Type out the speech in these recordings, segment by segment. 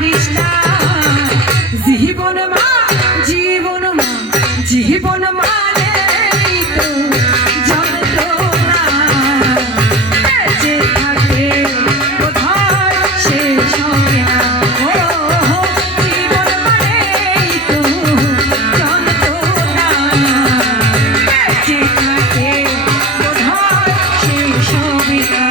মারিস না জীবন মা জীবন মা জীবন মানে তো যন্ত্রণা বেঁচে থাকে কোথায় শেষ হবে না জীবন মানে তো যন্ত্রণা বেঁচে থাকে কোথায় শেষ হবে না।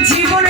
জীবন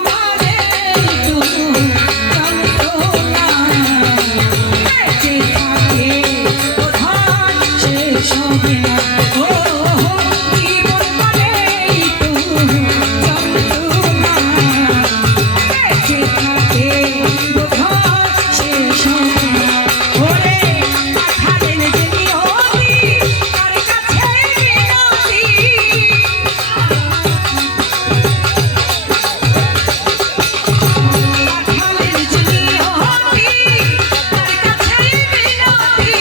মানে তো যন্ত্রণা বেঁচে থাকে কোথায় শেষ হবে না জীবন মানে তো যন্ত্রণা বেঁচে থাকে কোথায় শেষ হবে না। ওরে পাঠালেন যে নিয়তি তার কাছে বিনতি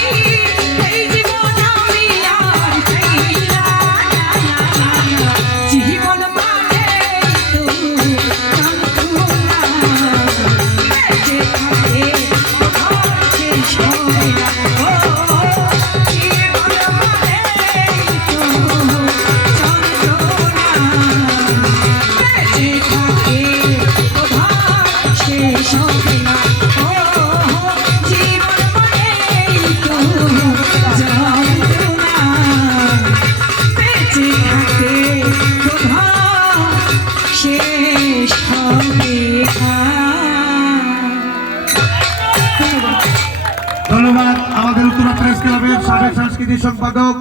ধন্যবাদ আমাদের উত্তরা প্রেস ক্লাবের সাবেক সাংস্কৃতিক সম্পাদক